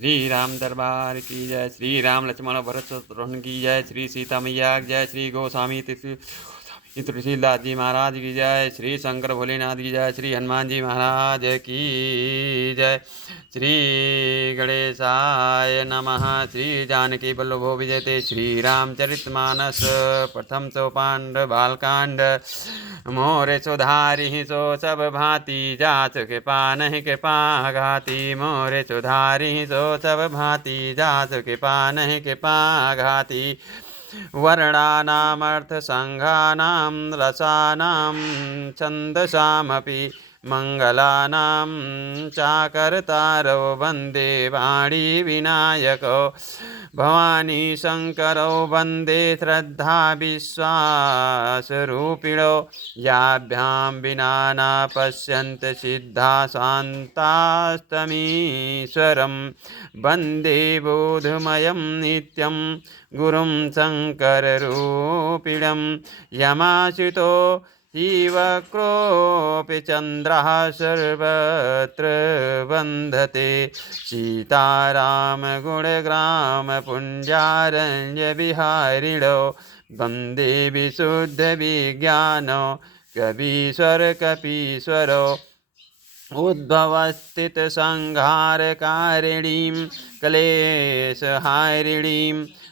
श्री राम दरबार की जय। श्री राम लक्ष्मण भरत शत्रुघ्न की जय। श्री सीता मैया की जय। श्री गोस्वामी तुलसीदास जी महाराज की जय। श्री शंकर भोलेनाथ की जय। श्री हनुमान जी महाराज की जय। श्री गणेशाय नमः। श्री जानकी वल्लभो विजयते। श्री रामचरितमानस प्रथम सोपान बालकांड। मोर सुधारि सो सब भांति जात कृपा नहीं कृपा घाती। मोर सुधारि सो सब भांति जात कृपा नहीं कृपा घाती। वर्णानामर्थसङ्घानां रसानां छन्दसामपि मङ्गलानां चाकर्तारौ वन्दे वाणी विनायकौ। भवानी शङ्करौ वन्दे श्रद्धा विश्वासरूपिणौ। याभ्यां विना न पश्यन्त सिद्धा शान्तास्तमीश्वरं। वन्दे बोधमयं नित्यं गुरुं शङ्कररूपिणं। यमाश्रितो हि वक्रोऽपि चन्द्रः सर्वत्र वन्दते। सीतारामगुणग्रामपुञ्जारण्यविहारिणो। वन्दे विशुद्धविज्ञानो कवीश्वर कपीश्वरो। उद्भवस्थितसंहारकारिणीं क्लेशहारिणीं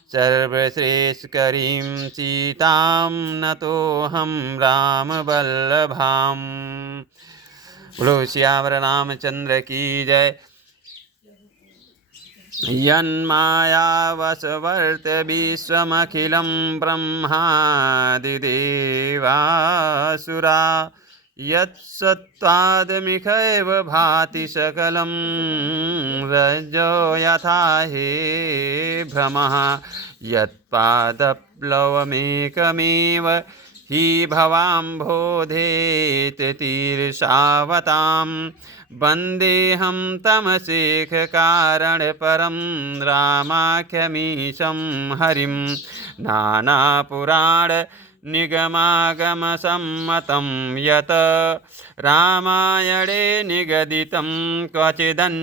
सर्वश्रेष्ठकरीं सीतां नतोऽहं रामवल्लभाम्। बोलो श्यावर रामचंद्र की जय। यन्मायावशवर्त विश्वमखिलं ब्रह्मादिदेवासुरा। यत्सत्त्वादमिखैव भाति सकलं रज्जो यथा हे भ्रमः। यत्पादप्लवमेकमेव हि भवाम्भोधेत तीर्षावतां। वन्देऽहं तमसेखकारणपरं रामाख्यमीशं हरिं। नानापुराण निगमागमसम्मतं यत् रामायणे निगदितं क्वचिदन्यतोऽपि।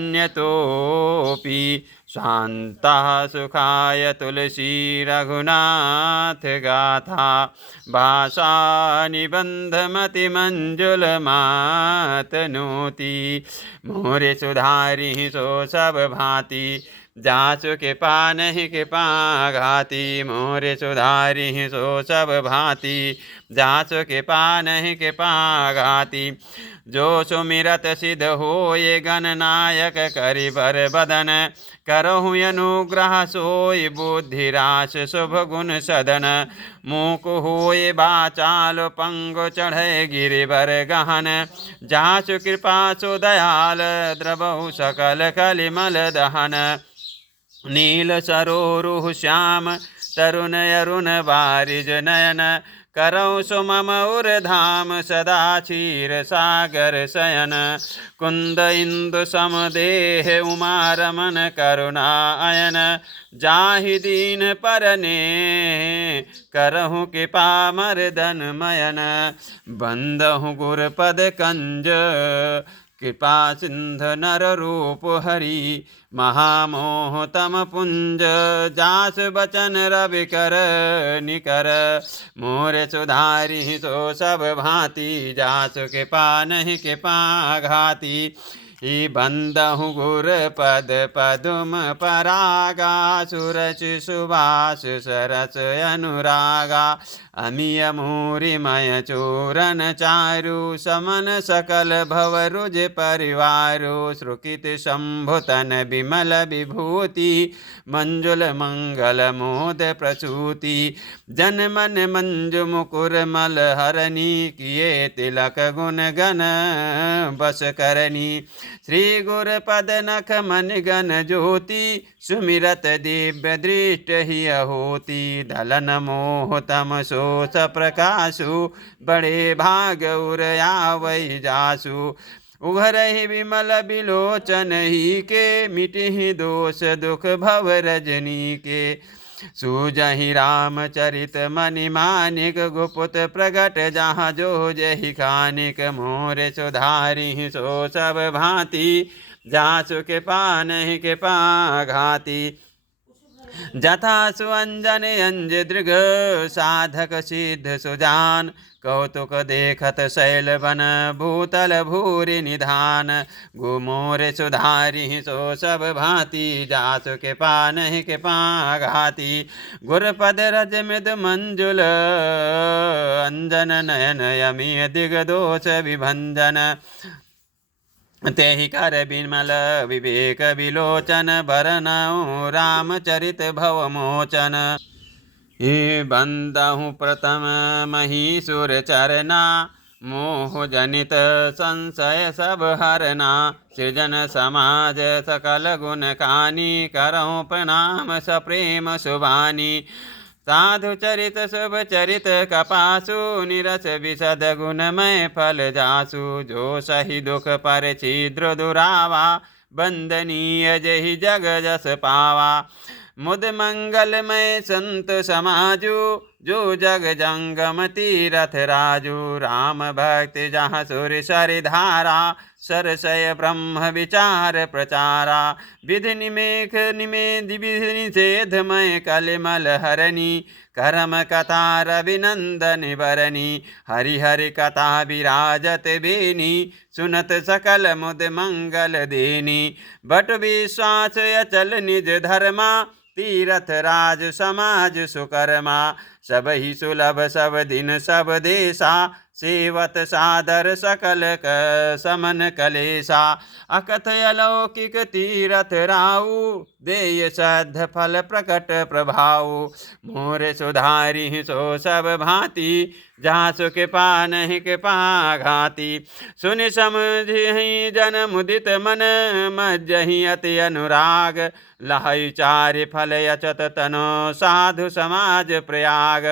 शान्ताः सुखाय तुलसी रघुनाथ गाथा। भाषा निबन्धमतिमञ्जुलमातनोति। मोरे सुधारि सो सब भांति जासु कृपा नहीं कृपा घाती। मोरे सुधारि सो सब भांति जासु कृपा नहीं कृपा घाती। जो सुमिरत सिद्ध होए गणनायक करिबर बदन। करहु अनुग्रह सोई बुद्धिरास शुभ गुण सदन। मूक होए बाचाल पंगु चढ़े गिरिवर गहन। जासु कृपा सु दयाल द्रवहु सकल कलिमल दहन। नील सरोरुह श्याम तरुण अरुण बारिज नयन। करौ सुमम उर्धाम सदा क्षीर सागर शयन। कुंद इंदु समदेह उमा रमन करुणा अयन। जाहि दीन परने करहु कृपा मर्दन मयन। बंदहु गुरपद कंज कृपा सिंध नर रूप हरि। महामोह तम पुंज जास बचन रवि कर निकर। मोर सुधारि सो सब भांति जास कृपा नहीं कृपा घाती। बंदहु गुर पद पदुम परागा। सुरच सुबास सरस अनुरागा। अमिय मूरिमय चूरन चारु समन सकल भवरुज परिवारु। श्रुकित शंभुतन विमल विभूति मंजुल मंगल मोद प्रसूति। जन मन मंजु मुकुर मल हरणी किए तिलक गुण गण बस करनी। श्री गुर पद नख मन गण ज्योति सुमिरत दिव्य दृष्ट ही होती। दलन मोह तम सोस प्रकाशु बड़े भाग उर आवै जासु। उघरहि विमल बिलोचन ही के मिटहि दोष दुख भव रजनी के। सूजहि रामचरित मनि मानिक गुपुत प्रगट जहाँ जो जहि खानिक। मोर सुधारि सो सब भांति जासु के पानहि के पाघाति जथा सुअंजन अंज दृग साधक सिद्ध सुजान कौतुक देखत शैल बन भूतल भूरि निधान गुमोर सुधारि सो सब भांति जासु के पानहि के पाघाति गुरपद रज मृद मंजुल अंजन नयन यमी दिगदोष विभंजन तेहि कर बिमल विवेक विलोचन बरनऊ रामचरित भवमोचन हे बंदहु प्रथम महीसुर चरना मोह जनित संशय सब हरना सृजन समाज सकल गुण कानी करऊँ प्रणाम सप्रेम शुभानी साधु चरित शुभ चरित कपासु निरस विशद गुणमय फल जासु जो सही दुख पर छिद्र दुरावा बंदनीय जहि जग जस पावा मुद मंगलमय संत समाजु जो जग जंगम तीरथ राजू राम भक्ति जहाँ सुर सरि धारा सरसय ब्रह्म विचार प्रचारा विधि निमेख निमेद विधि निषेधमय कलिमल हरणी करम कथा रविनंदन बरनी हरि हरि कथा विराजत बेनी सुनत सकल मुद मंगल देनी बट विश्वास अचल निज धर्मा तीरथ राज समाज सुकर्मा सब ही सुलभ सब दिन सब देशा सेवत सादर सकल समन कलेसा अकथ अलौकिक तीरथ राऊ देय सद्ध फल प्रकट प्रभाऊ मोर सुधारि सो सब भांति जासु के पानहि के पाघाति सुनि समझहि जन मुदित मन मज्जहि अति अनुराग लहै चारि फल यचत तनो साधु समाज प्रयाग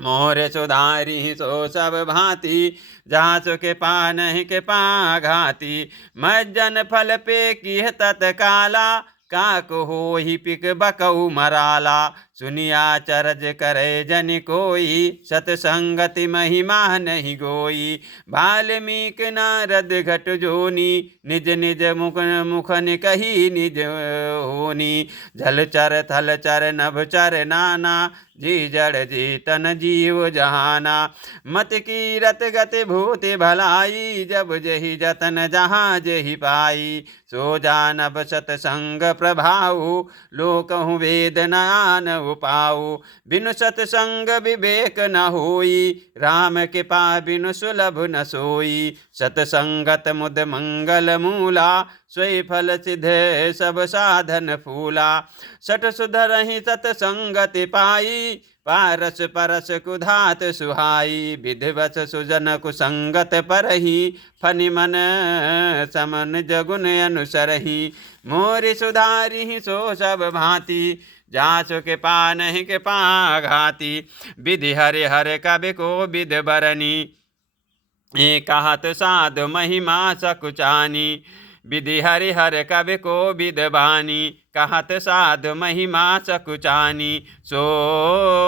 मोर सुधारि सो सब भांति जासु के पानहि के पाघाति मज्जन फल पे किह तत्काला काक होहि पिक बकऊ मराला सुनिया चरज करे जन कोई सतसंगति महिमा नहीं गोई वाल्मीक नारद घट जोनी निज निज मुखन कही निज होनी जल चर थल चर नभ चर नाना जी जड़ जीतन जीव जहाना मत की रत गति भूति भलाई जब जही जतन जहाँ जही पाई सो जानब सतसंग प्रभाऊ लोकहु वेद नान उपाऊ बिनु सतसंग विवेक न होई राम के पा बिनु सुलभ न सोई सतसंगत मुद मंगल मूला स्वय फल सिद्धे सब साधन फूला सठ सुधरहि सतसंगति पाई पारस परस कुधात सुहाई विधिवत सुजन कुसंगत परहि फनि मन समन जगुन अनुसरहि मोरि सुधारि सो सब भांति जासु के पानहि के पाघाति विधि हरि हर कवि को विद बरनी कहत साधु महिमा सकुचानी विधि हरि हर कवि को विद बानी कहत साधु महिमा सकुचानी सो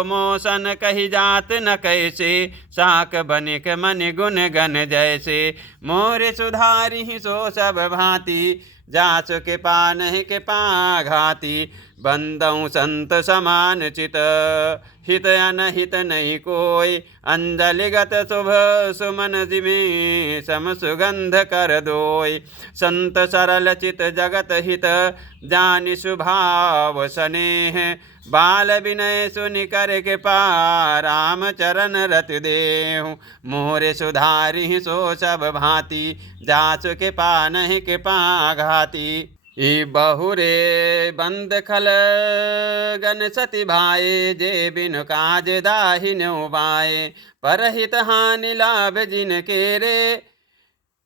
मोसन कही जात न कैसे साक बनिक मन गुण गण जैसे मोर सुधारि सो सब भांति जासु के पानहि के पाघाति बंदऊ संत समान चित हित अनहित नहीं कोई अंजलिगत शुभ सुमन जिमे सम सुगंध कर दोय संत सरल चित जगत हित जानि सुभाव स्नेह बाल विनय सुनि कर के राम चरण रत देहु मोर सुधारि सो सब भांति जासु के पानहि के पाघाति बहुरे बंद खल गन सति भाए जे बिनु काज दाहिन उबाए परहित हानि लाभ जिन के रे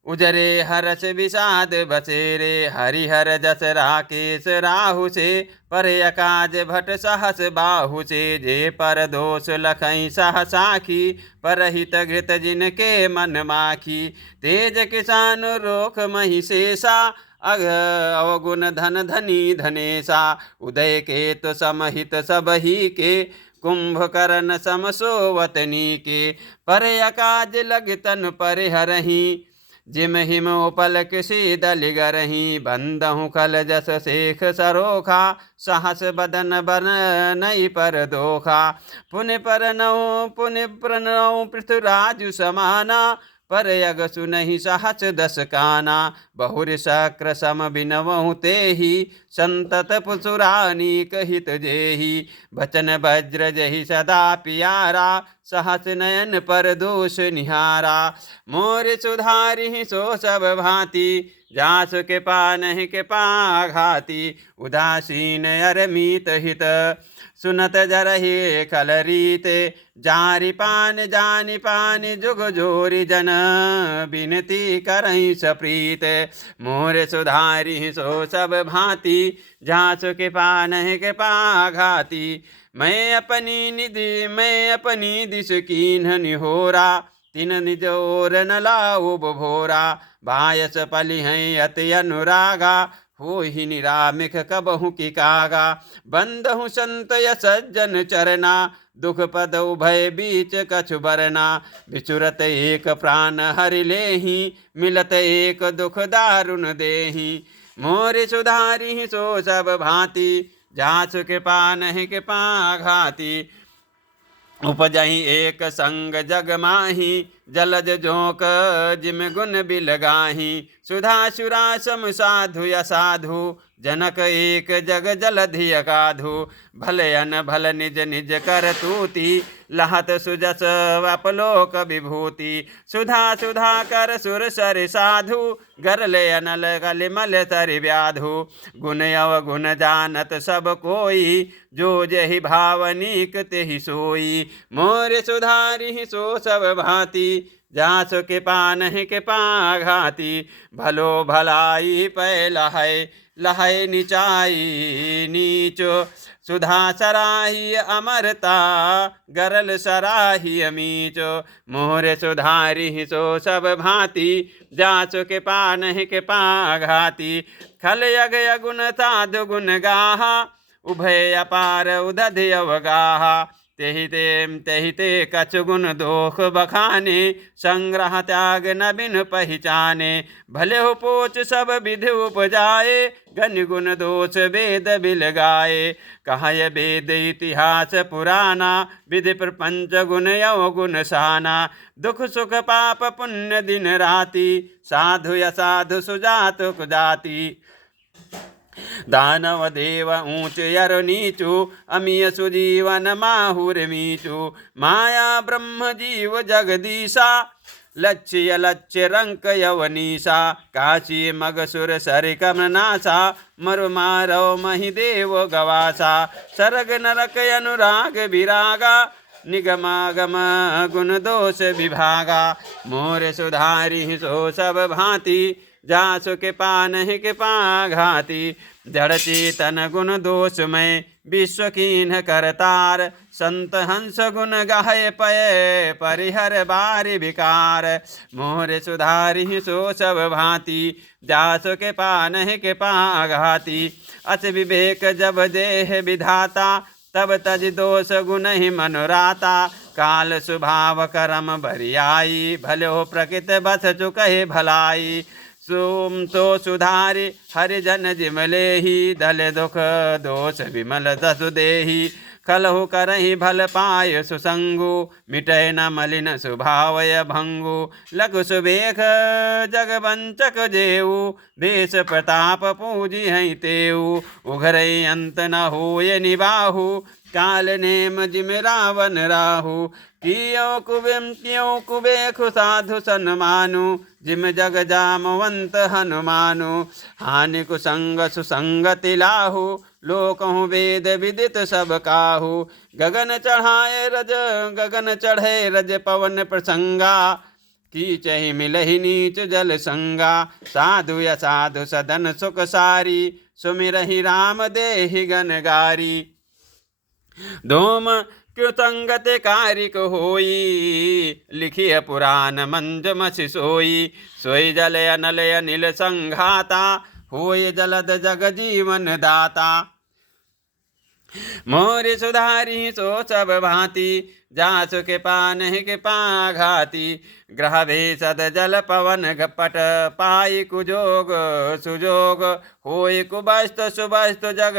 उजरे हरस विषाद बसेरे हरिहर जस राकेश राहु से पर अकाज भट सहस बाहु से जे पर दोष लखई सह साखी परहित घृत जिनके मन माखी तेज किसान रोख मही शेषा अवगुण धन धनी धनेशा उदय के तो समहित सब ही के कुंभकर्ण समसोवतनी के पर अकाज लग तन पर हरही जिम हिम उपल किसी दलिगरही बंदहु खल जस शेख सरोखा साहस बदन बन नई पर दोखा पुण्य प्रणौ पृथ्वीराजु समाना पर यग सुनहि सहस दस काना बहुर शक्र सम बिनवहु तेहि संतत पुसुरानीक हित जेहि बचन वज्र जहि सदा पियारा सहस नयन पर दोष निहारा मोर सुधारि सो सब भांति जासु के पानहि के पाघाति उदासीन अरमीत हित सुनत जरहि खलरीत जारि पान जानि पानि जुग जोरि जन बिनती करहि सप्रीत मोर सुधारि सो सब भांति जासु के पानहि के पाघाति मैं अपनी दिश कीन्ह निहोरा तिन निज ओर न लाओ भोरा बायस पलि हैं अति अनुरागा हो ही निरामिख कबहु की कागा बंदहु संत सज्जन चरना दुख पद उभय बीच कछु बरना विचुरत एक प्राण हरि लेहि मिलत एक दुख दारुण देहि मोर सुधारि सो सब भांति जासु के पानहि के पाघाति उपजहि एक संग जग माही जलज जोक जिम गुण बिलगाही सुधा सुरा सम साधु असाधु जनक एक जग जलधि अगाधु भलयन भल निज निज कर तूति लहत सुजस अपलोक विभूति सुधा सुधा कर सुर सर साधु गरले अनल गलिमल तरि व्याधु गुण अवगुण जानत सब कोई जो जहि भावनिक तेहि सोई मोर सुधारि सो सब भांति जासु के पानहि के पाघाति भलो भलाई पै लहै निचाई नीचो सुधा सराही अमरता गरल सराही अमीचो मोर सुधारि सो सब भांति जासु के पानहि के पाघाति खल यग अगुण साधु गुण गाहा उभय अपार उदधि अवगाहा तेहि ते कछु गुण दोख बखाने संग्रह त्याग न बिन पहचाने भले हो पोच सब विधि उपजाए गण गुण दोष वेद बिल गाए कहय वेद इतिहास पुराना विधि प्रपंच गुण अवगुण साना दुख सुख पाप पुण्य दिन राति साधु असाधु सुजात कुजाति दानव देव ऊंच यर नीचु अमीय सुजीवन माहुर मीचु माया ब्रह्म जीव जगदीशा लक्ष्य लक्ष्य रंक यवनीसा काशी मगसुर सरि कमनासा मरु मारव महि देव गवासा सरग नरक अनुराग विरागा निगमागम गुण दोष विभागा मोर सुधारि सो सब भांति जासु के पानहि के पाघाति जड़ चेतन गुण दोष में विश्व कीन्ह करतार संत हंस गुण गाहे पय परिहर बारि विकार मोर सुधारि सो सब भांति जासु के पानहि के पाघाति अस विवेक जब देह विधाता तब तज दोष गुण ही मनोराता काल स्वभाव करम बरियाई भलो प्रकृत बस चुकहि भलाई सोम तो सुधारि हरिजन जिमले ही दल दुख दोष विमल दसु देहि कलहु करहि भल पाय सुसंगु मिटय न मलिन स्वभावय भंगु लघु सुबेख जगवंचक जेऊ देश प्रताप पूजी हई तेऊ उघरई अंत न होय निबाहु काल नेम जिम रावण राहु कियो कुबेखु साधु सन्मानु जिम जग जामवंत हनुमानु हानि कुसंग सुसंगति लाहु लोकहु वेद विदित सब काहु गगन चढ़े रज पवन प्रसंगा कीचहि मिलहि नीच जल संगा साधु असाधु सदन सुख सारी सुमिरहि राम देहि गनगारी धूम कृतंगत कारिक होई लिखिय पुराण मंज मछि सोई सोई जल अनल अनिल संघाता होय जलद जग जीवन दाता मोर सुधारी सो सब भांति जासु के पान के पाघाती ग्रह भेषद जल पवन घपट पाई कुजोग सुजोग होय कुबस्त सुबस्त जग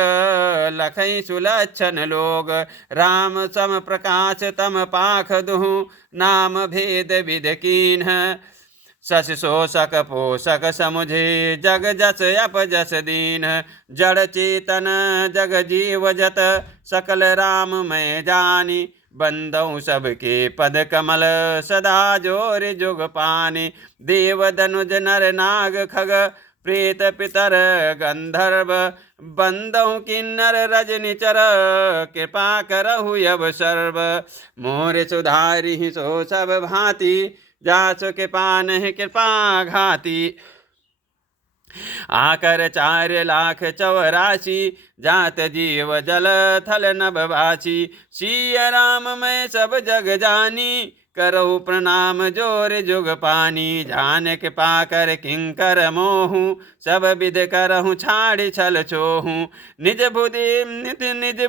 लखई सुलक्षण लोग राम सम प्रकाश तम पाख दुहु नाम भेद विध कीन्ह शश शोषक पोषक समुझे जग जस अप जस दीन जड़ चेतन जग जीव जत सकल राम मैं जानी बंदौ सबके पद कमल सदा जोर जुग पानी देव धनुज नर नाग खग प्रेत पितर गंधर्व बंदौ किन्नर रजनिचर कृपा करहु अब सर्व मोर सुधारि सो सब भांति जासु के पान कृपा घाती आकर 4,84,000 जात जीव जल थल नभवासी सिय राम मैं सब जग जानी करहु प्रणाम जोर जुग पानी जान कृपा कर किंकर मोहू सब विध करहु छाड़ छल छोहू निज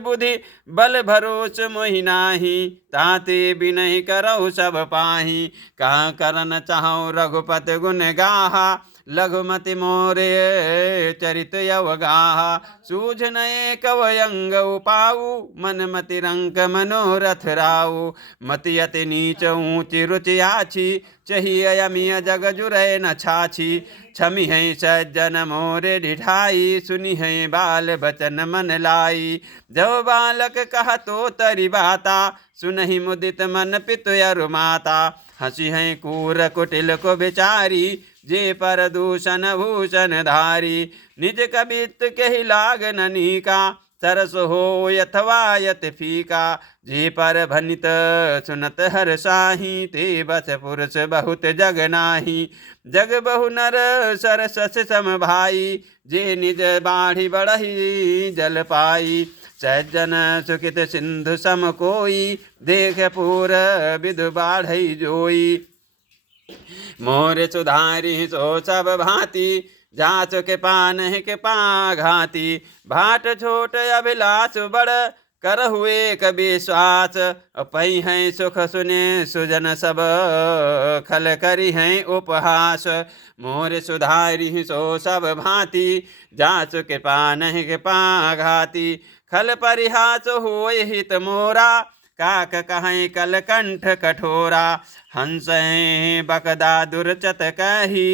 बुद्धि बल भरोस मोहि नाही ताते बिनहि करहु सब पाही कहाँ करन चाहु रघुपति गुण गाहा लघुमति मोरे चरित यवगाहा सूझ नये कवयंग उपाऊ मन मति रंक मनोरथ राऊ मति अति नीच ऊंची रुचि आछी चाहिए अमिय जग जुरै न छाछी छमि है सज्जन मोरे ढिठाई सुनि है बाल बचन मन लाई जब बालक कह तो तरि बाता सुनहि मुदित मन पितु अरु माता हंसी है कूर कुटिल को बिचारी जे पर दूषण भूषण धारी निज कबित कहि लाग ननीका सरस हो यथवा यत फीका जे पर भनित सुनत हर साही ते बस पुरुष बहुत जग नाही जग बहु नर सरस सम भाई जे निज बाढ़ी बढ़ही जल पाई सज्जन सुखित सिंधु सम कोई देख पूर विधु बाढ़ई जोई मोर सुधारी सो सब भांति जासु के पान के पाघाती भाट छोट अभिलाष बड़ कर हुए कभी श्वास पई हैं सुख सुने सुजन सब खल करी हैं उपहास मोर सुधारी सो सब भांति जासु के पान के पाघाती खल परिहास होय हित मोरा काक कहें कल कंठ कठोरा हंस बकदा दुर्चत कही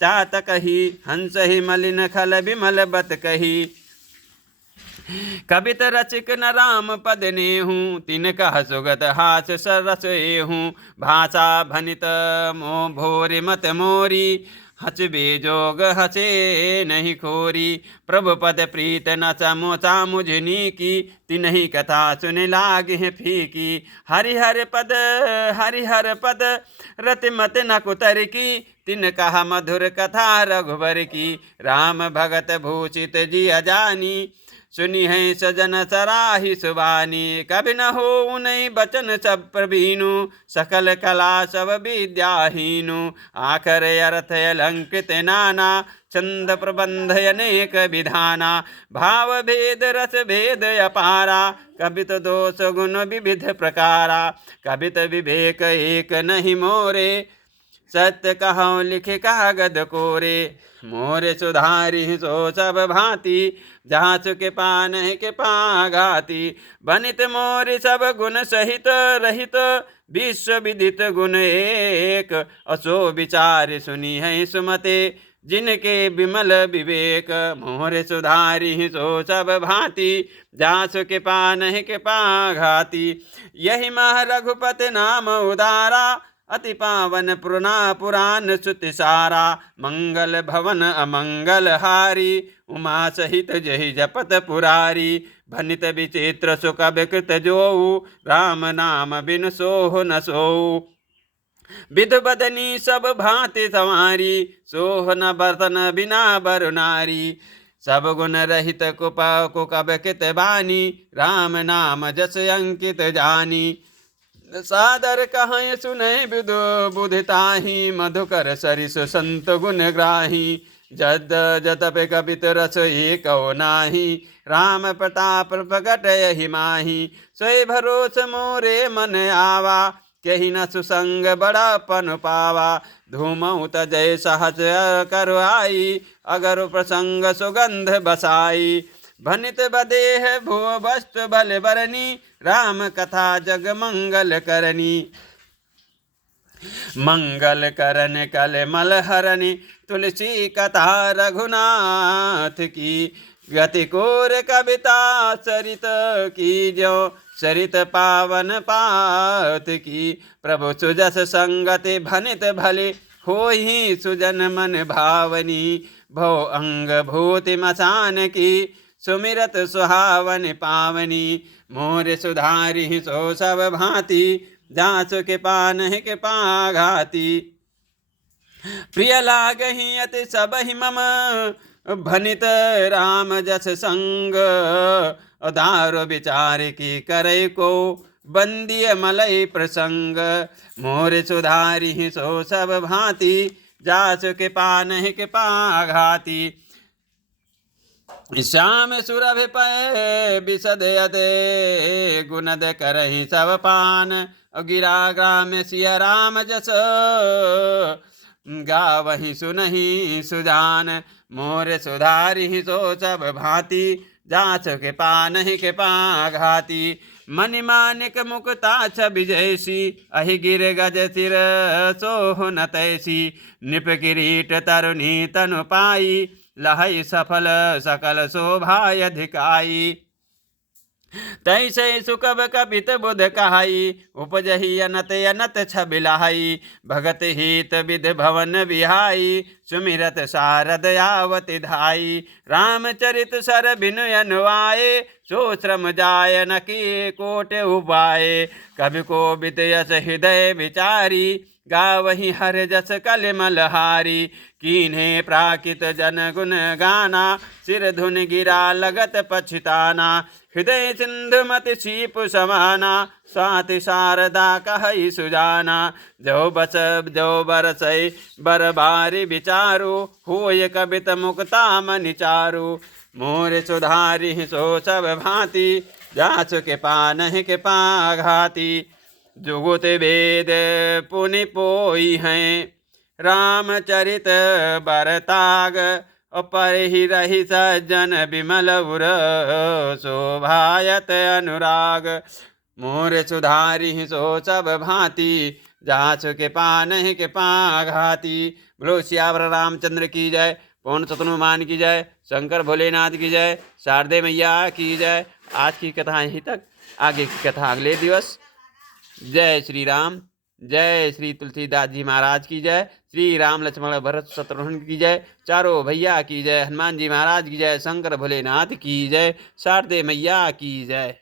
चात कही हंस ही मलिन खल बिमल बत कही कबित रचिक न राम पद नेहूँ तिन कह सुगत हास सरस एहूँ भाषा भनित मो भोरि मत मोरी हच बेजोग हसे नहीं खोरी प्रभु पद प्रीत न समोचा मुझनी की तिन्ही कथा सुन लागे फीकी हरिहर पद रति मत न कुतर की तिन कहा मधुर कथा रघुबर की राम भगत भूषित जी अजानी सुनी है सजन सराही सुबानी कभी न हो उन्हीं बचन सब प्रवीणु सकल कला सब विद्याहीनु आखर अर्थ अलंकृत नाना छंद प्रबंध अनेक विधाना भाव भेद रस भेद अपारा कबित दोष गुण विविध प्रकारा कबित विवेक एक नहीं मोरे सत्य कहो लिखे कागद कोरे मोरे सुधारी सो सब भांति जासु के पान के पाघाती बनित मोरि सब गुण सहित रहित विश्व विदित गुण एक असो विचार सुनी है सुमते जिनके विमल विवेक मोरे सुधारी सो सब भांति जासु के पान के पाघाती यही मह रघुपति नाम उदारा अति पावन पुराण श्रुति सारा मंगल भवन अमंगल हारी उमा सहित जहि जपत पुरारी भनित विचित्र सुख विकृत जोऊ राम नाम बिन सोह न सोऊ विध बदनी सब भांति संवारी सोह न बर्तन बिना बर नारी सब गुण रहित कुपा कुकब कित बानी राम नाम जस अंकित जानी सादर कहें सुने विदु बुधिताही मधुकर सरिस संत गुण ग्राही जद जतप कबित रस एक नाही राम प्रताप प्रगट यही माही, सोई भरोस मोरे मन आवा, कही न सुसंग बड़ापन पावा, धूमऊ तजय सहज करवाई, अगर प्रसंग सुगंध बसाई, भनित बदेह भो वस्तु बल बरनी, राम कथा जग मंगल करनी, मंगल करन कल मल हरनि, तुलसी कथा रघुनाथ की, गति कोर कविता सरित की, जो सरित पावन पात की, प्रभु सुजस संगति भनित भले, होहि सुजन मन भावनी, भव अंग भूति मसान की, सुमिरत सुहावन पावनी, मोर सुधारि सो सब भांति, जासु के पान के पाघाती, प्रिय लागहि अति सबहि मम, भनित राम जस संग, दारो विचार की करे को, बंदिय मलय प्रसंग, मोर सुधारि सो सब भांति, जासु के पान के पाघाती, श्याम सुरभि पय बिसद यदे, गुनद करहि सब पान, गिरा ग्राम सिय राम जस, गावहि सुनहि सुजान, मोर सुधारि सो सब भांति, जाच के पान के पाघाती, मणि मानिक मुक्ता छवि जैसी, अहि गिर गज सिर सोह न तैसी, निप किरीट तरुणी तनु पाई, लहै सफल सकल शोभाय अधिकाई, तैसे सुकब कपित बुध कहाई, उपजहि अनत अनत छबिलाई, भगत हित विध भवन बिहाई, सुमिरत शारद आवति धाई, रामचरित सर बिनु अनुआए, सो श्रम जाय न की कोट उबाए, कवि को बित यस हृदय विचारी, गावहि हर जस कलिमल हारी, कीन्हे प्राकृत जन गुण गाना, सिर धुन गिरा लगत पछताना, हृदय सिंधु मति सीप समाना, स्वाति शारदा कहई सुजाना, जो बस जो बरसई बर बारी विचारु, होय कवित मुक्ता मनि चारु, मोर सुधारि सो सब भांति, जासु के पान के पाघाती, जुगुत वेद पुनि पोई हैं, रामचरित बरताग, पर ही रही सज्जन विमल उर, शोभायत अनुराग, मोर सुधारि सो सब भांति, जासु के पान के पाघाती। बोलो सियावर रामचंद्र की जय, पवन सतनुमान की जय, शंकर भोलेनाथ की जय, शारदे मैया की जय। आज की कथा यहीं तक, आगे की कथा अगले दिवस। जय श्री राम, जय श्री तुलसीदास जी महाराज की जय, श्री राम लक्ष्मण भरत शत्रुघ्न की जय, चारों भैया की जय, हनुमान जी महाराज की जय, शंकर भोलेनाथ की जय, शारदे मैया की जय।